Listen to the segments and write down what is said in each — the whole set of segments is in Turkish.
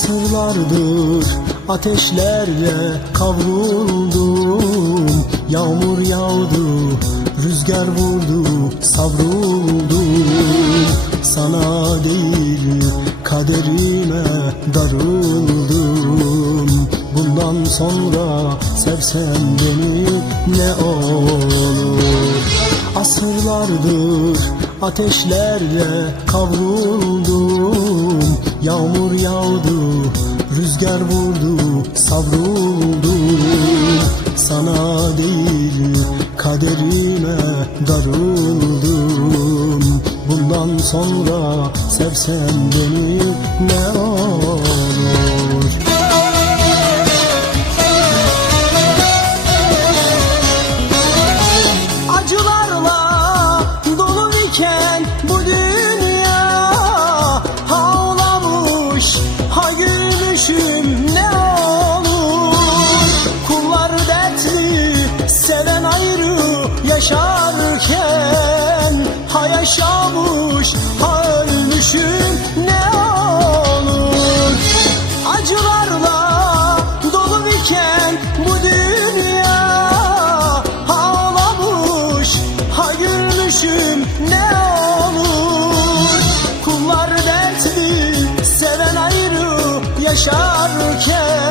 Asırlardır ateşlerle kavruldum. Yağmur yağdı, rüzgar vurdu, savruldum. Sana değil kaderime darıldım. Bundan sonra sevsen beni ne olur? Asırlardır ateşlerle kavruldum. Yağmur yağdı, rüzgar vurdu, savruldum Sana değil kaderime darıldım. Bundan sonra sevsen beni ne olur yaşarken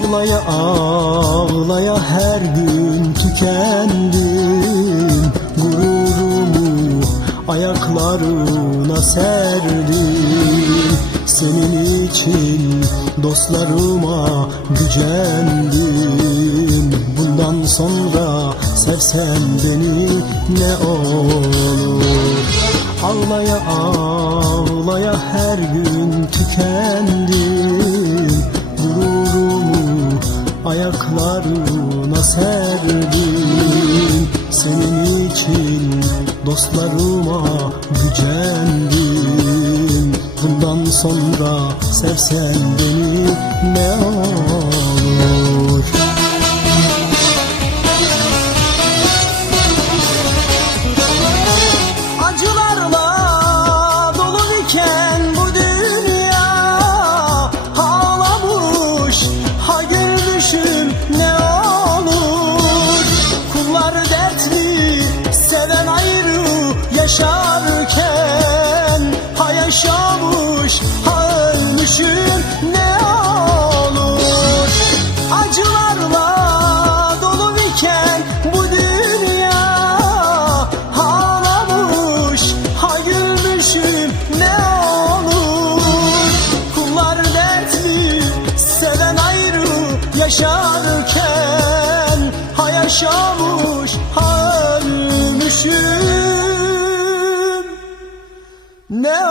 Ağlaya ağlaya her gün tükendim. Gururumu ayaklarına serdim. Senin için dostlarıma gücendim. Bundan sonra sevsen beni ne olur? Ağlaya ağlaya her gün tükendim ayaklarına serdim Senin için dostlarıma gücendim Bundan sonra sevsen beni ne olur dertli seven ayrı yaşarken Ha yaşamış ha ölmüşüm ne olur? Acılarla dolu iken bu dünya Ağlamış ha gülmüşüm ne olur? Kullar dertli seven ayrı yaşarken yaşamış düşüm ne